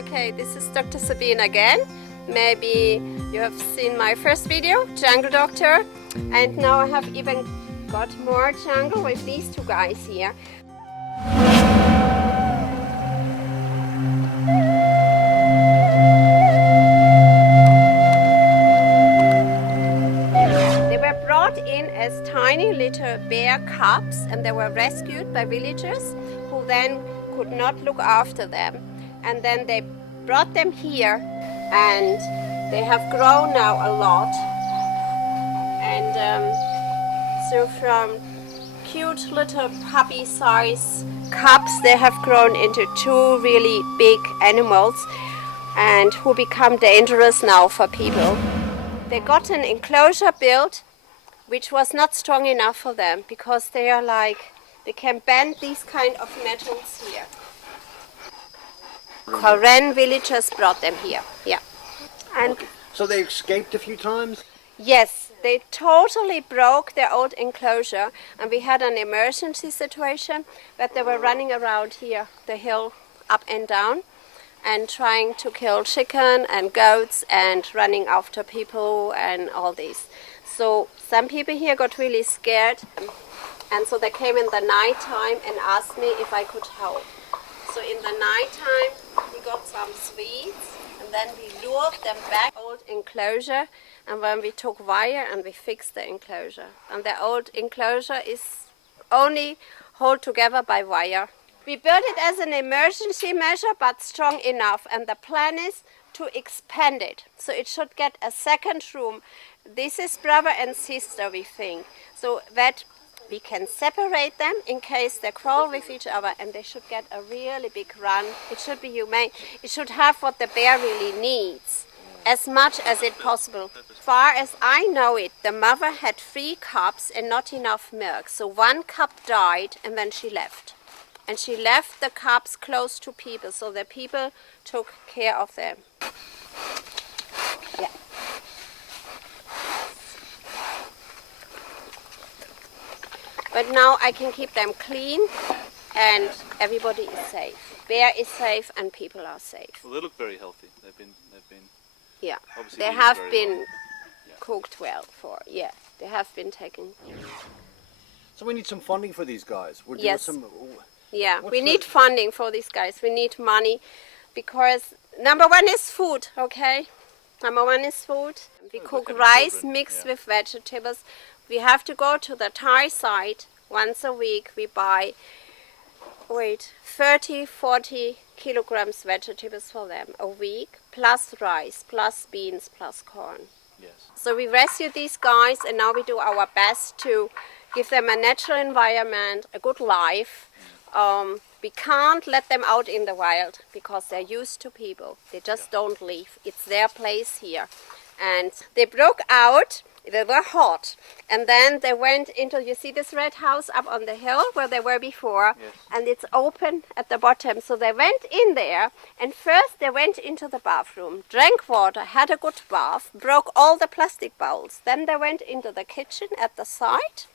Okay, this is Dr. Sabine again. Maybe you have seen my first video, Jungle Doctor, and now I have even got more jungle with these two guys here. They were brought in as tiny little bear cubs and they were rescued by villagers who then could not look after them. And then they brought them here and they have grown now a lot. And so from cute little puppy size cubs they have grown into two really big animals and who become dangerous now for people. They got an enclosure built which was not strong enough for them because they are like, they can bend these kind of metals here. Korean villagers brought them here, yeah. And okay. So they escaped a few times? Yes, they totally broke their old enclosure and we had an emergency situation but they were running around here, the hill up and down and trying to kill chicken and goats and running after people and all this. So some people here got really scared and so they came in the night time and asked me if I could help. So in the night time we got some sweets and then we lured them back old enclosure and when we took wire and we fixed the enclosure. And the old enclosure is only held together by wire. We built it as an emergency measure but strong enough and the plan is to expand it. So it should get a second room. This is brother and sister we think. So that we can separate them in case they quarrel with each other and they should get a really big run. It should be humane. It should have what the bear really needs, as much as it possible. Far as I know it, the mother had 3 cubs and not enough milk. So 1 cub died and then she left. And she left the cubs close to people, so the people took care of them. Yeah. But now I can keep them clean and everybody is safe. Bear is safe and people are safe. Well, they look very healthy. They've been yeah. obviously They have very been well. cooked well for, yeah. They have been taken. So we need some funding for these guys. We're doing Yes. some. Yeah, What's we the- need funding for these guys. We need money because number one is food, okay? Number one is food. We Sounds cook like having rice children, mixed yeah. with vegetables. We have to go to the Thai side once a week. We buy 30, 40 kilograms vegetables for them a week, plus rice, plus beans, plus corn. Yes. So we rescue these guys and now we do our best to give them a natural environment, a good life. We can't let them out in the wild because they're used to people. They just don't leave. It's their place here. And they broke out. They were hot. And then they went into, you see this red house up on the hill where they were before? Yes. And it's open at the bottom. So they went in there and first they went into the bathroom, drank water, had a good bath, broke all the plastic bowls. Then they went into the kitchen at the side.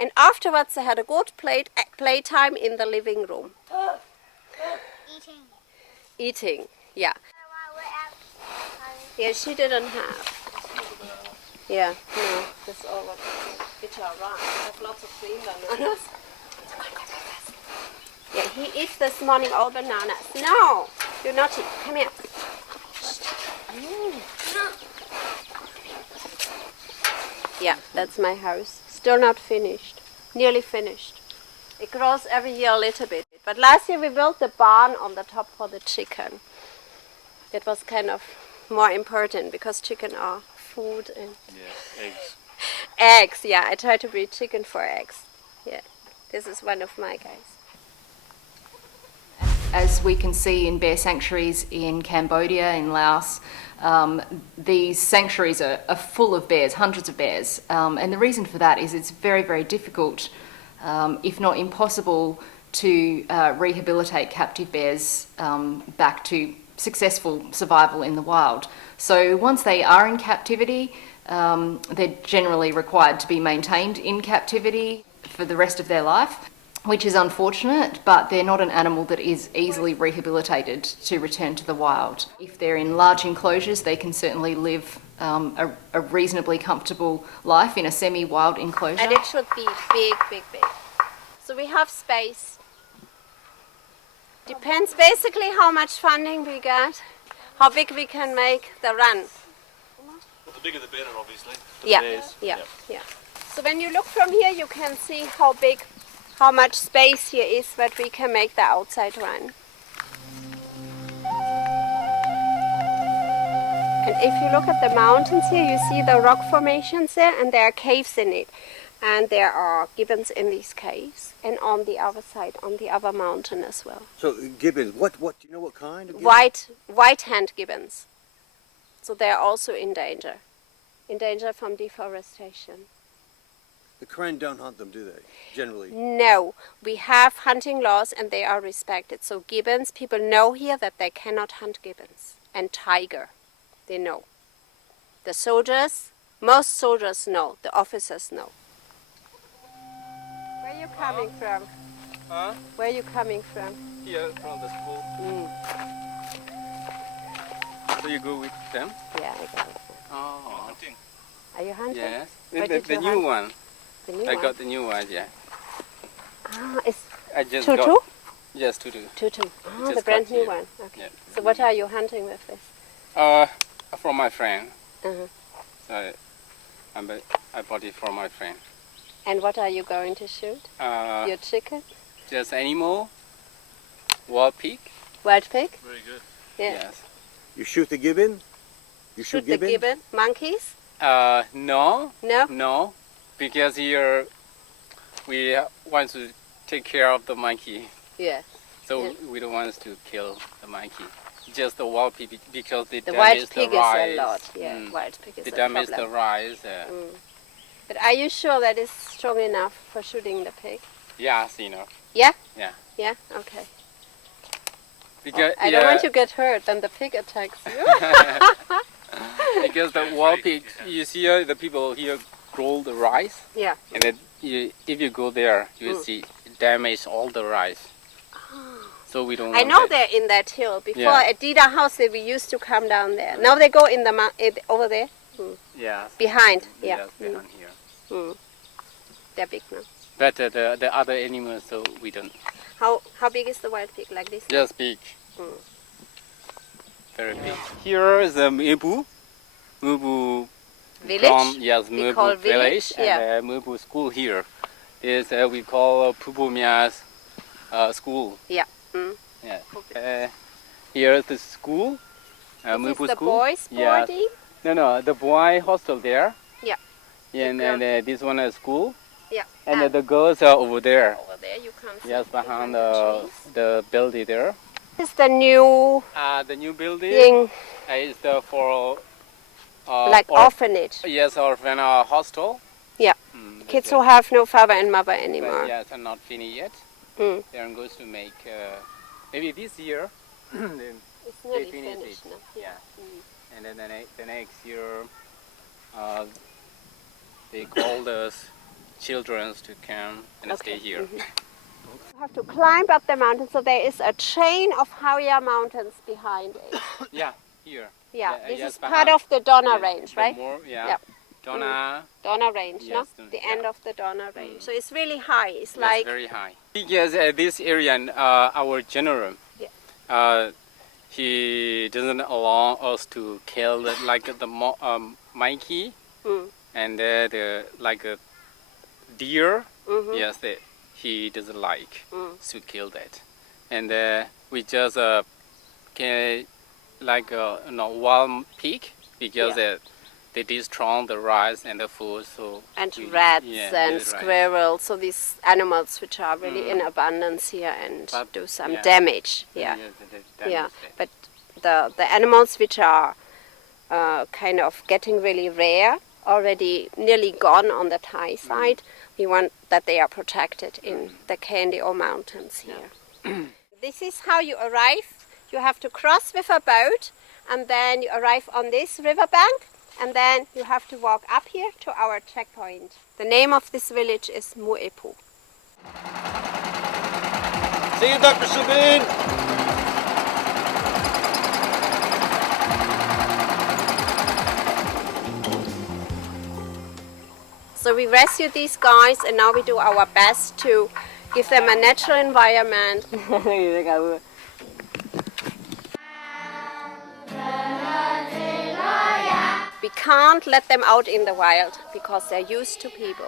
And afterwards they had a good playtime in the living room. Eating, yeah. Yeah, she didn't have. Yeah, no, that's all what it's all right. I have lots of green bananas. Yeah, he eats this morning all bananas. No, you're naughty. Come here. Yeah, that's my house. Still not finished. Nearly finished. It grows every year a little bit. But last year we built the barn on the top for the chicken. That was kind of more important because chicken are food and Yeah, eggs. eggs. Yeah, I try to breed chicken for eggs. Yeah, this is one of my guys. As we can see in bear sanctuaries in Cambodia, in Laos, these sanctuaries are full of bears, hundreds of bears. And the reason for that is it's very, very difficult, if not impossible, to rehabilitate captive bears back to successful survival in the wild. So once they are in captivity, they're generally required to be maintained in captivity for the rest of their life. which is unfortunate, but they're not an animal that is easily rehabilitated to return to the wild. If they're in large enclosures, they can certainly live a reasonably comfortable life in a semi-wild enclosure. And it should be big, big, big. So we have space. Depends basically how much funding we get, how big we can make the run. Well, the bigger the better, obviously. Yeah, Bears. yeah. So when you look from here, you can see how much space here is that we can make the outside run. And if you look at the mountains here, you see the rock formations there, and there are caves in it. And there are gibbons in these caves, and on the other side, on the other mountain as well. So gibbons, what do you know what kind of gibbons? White-hand gibbons. So they are also in danger from deforestation. The Karen don't hunt them, do they? Generally. No, we have hunting laws and they are respected. So gibbons, people know here that they cannot hunt gibbons. And tiger, they know. The soldiers, most soldiers know, the officers know. Where are you coming from? Huh? Where are you coming from? Here from the school. So you go with them? Yeah, I got it. Oh, Hunting. Are you hunting? yes. What The did you new hunt? one. The new I one? got the new one, yeah. Ah, it's I just tutu? got. Yes, tutu. Tutu. Ah, Just the brand got new here. one. Okay. Yeah. So what are you hunting with this? From my friend. Uh-huh. So I bought it from my friend. And what are you going to shoot? Your chicken? Just animal, wild pig. Wild pig? Very good. Yeah. Yes. You shoot the gibbon? You shoot the gibbon? gibbon? Monkeys? No. No? No, because here we want to take care of the monkey. Yeah. So Yeah. we don't want to kill the monkey. Just the wild pig because they The damage wild the pig is rice. a lot. Yeah, wild pig is They a damage the problem. rice. But are you sure that is strong enough for shooting the pig? Yes, you know. Yeah? Yeah. Yeah? Okay. Because I don't want to get hurt, then the pig attacks you. because the wild pig, you see the people here grow the rice, Yeah. and then if you go there, you will see it damage all the rice. So we don't. I want know that. they're in that hill. Before Yeah. at Dida house, we used to come down there. Now they go in the over there, Yes. behind. Yeah. Yes, behind here. They're big now. But the other animals, so we don't. How big is the wild pig? Like this? Just big. Very big. Here is the Mubu Village? yes, We call Mubu village, yeah. and Mubu school here is we call Pupumia's school. Yeah. Yeah. Here is the school. This Mubu is the school. boys' Yes. boarding? No, the boy hostel there. Yeah. And girl- then this one is school. Yeah. And the girls are over there. over there you can see. Yes, behind trees. the building there. This is the new The new building thing, is the for like orphanage. Yes, orphan hostel. Yeah. Kids who have no father and mother But anymore. yes, are not finished yet. Mm. They're going to make maybe this year. Then It's they nearly finish finished it. now. Yeah. And then the next year, they call the children to come and stay here. You have to climb up the mountain, so there is a chain of higher mountains behind it. Yeah, here. Yeah, Yeah, this yes, is behind. part of the Donna Yeah, Range, the right? More, yeah. Yeah. Donna. Donna Range, no? Yes, The yeah. end of the Donna Range. So it's really high. It's It's like very high. Because this area, our general, he doesn't allow us to kill the monkey and the like a deer. Yes, he doesn't like to kill that, and we just can like wild pig because they destroy the rice and the food. So and we- rats yeah, and that's right. squirrels. So these animals which are really in abundance here and But, do some yeah. damage. Yeah. that Yeah, is it. but the animals which are kind of getting really rare, already nearly gone on the Thai side, we want that they are protected in the KNDO mountains here. This is how you arrive. You have to cross with a boat, and then you arrive on this riverbank, and then you have to walk up here to our checkpoint. The name of this village is Muepu. See you, Dr. Sabine. So we rescued these guys, and now we do our best to give them a natural environment. We can't let them out in the wild because they're used to people.